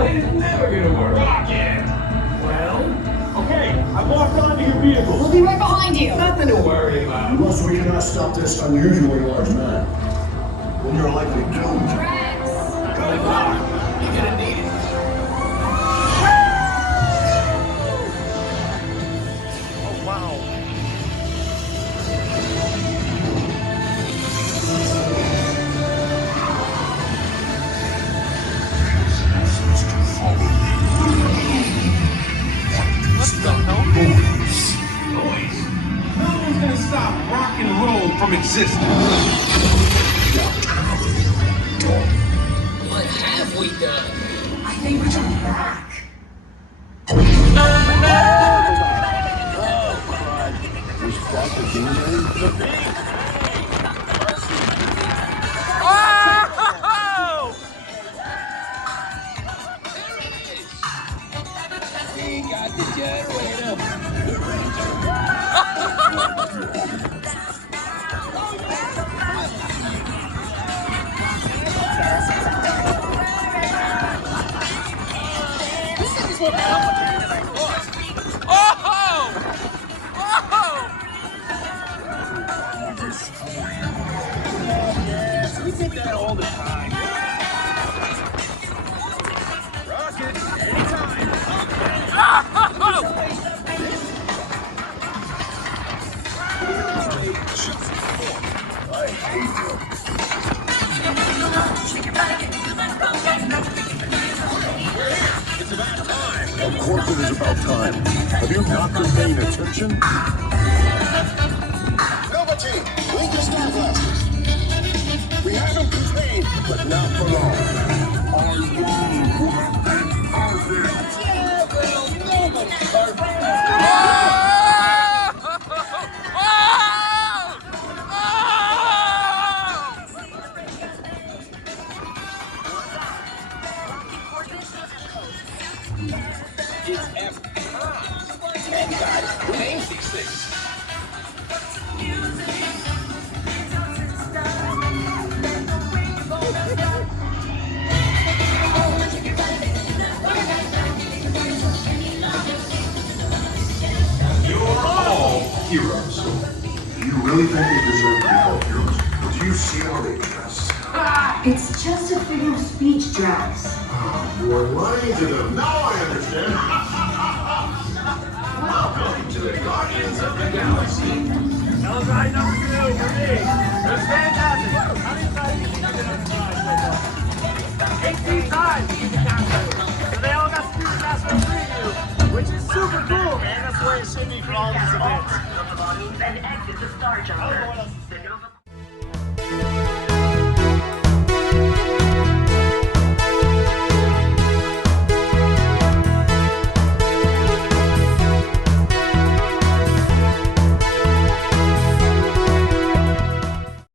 plane is never gonna work. Rocket! Well, okay, I walked onto your vehicle. We'll be right behind you. Nothing to worry about. Plus, we cannot stop this unusually large man. We are likely doomed. Good luck. You're gonna need it. Oh, wow. What the hell? Noise. No one's gonna stop rock and roll from existing. What have we done? I think we're back. Was that the game? We got the generator. Yes, we did that all the time. Rocket, anytime. I hate you. It's about time. Of course it is about time. Have you not been paying attention? Nova team, lead the star blasters. We haven't contained, but not for long. Our wrong weapon perfect. Yeah, well, nobody's perfect. It's Epcot. And guys, who names these things? You're all heroes. You really think they deserve to be called heroes? Do you see how they dress? It's just a figure of speech, Drax. You are lying to them. Now I understand. Welcome to the Guardians of the Galaxy. Hell ride number 2 for me. It was fantastic. How many times did you get on the ride so far? 18 times. So they all got Speed Pass for preview, which is super cool, man. That's where it should be for all these events. And exit the Star Jumper. I don't know what else to say.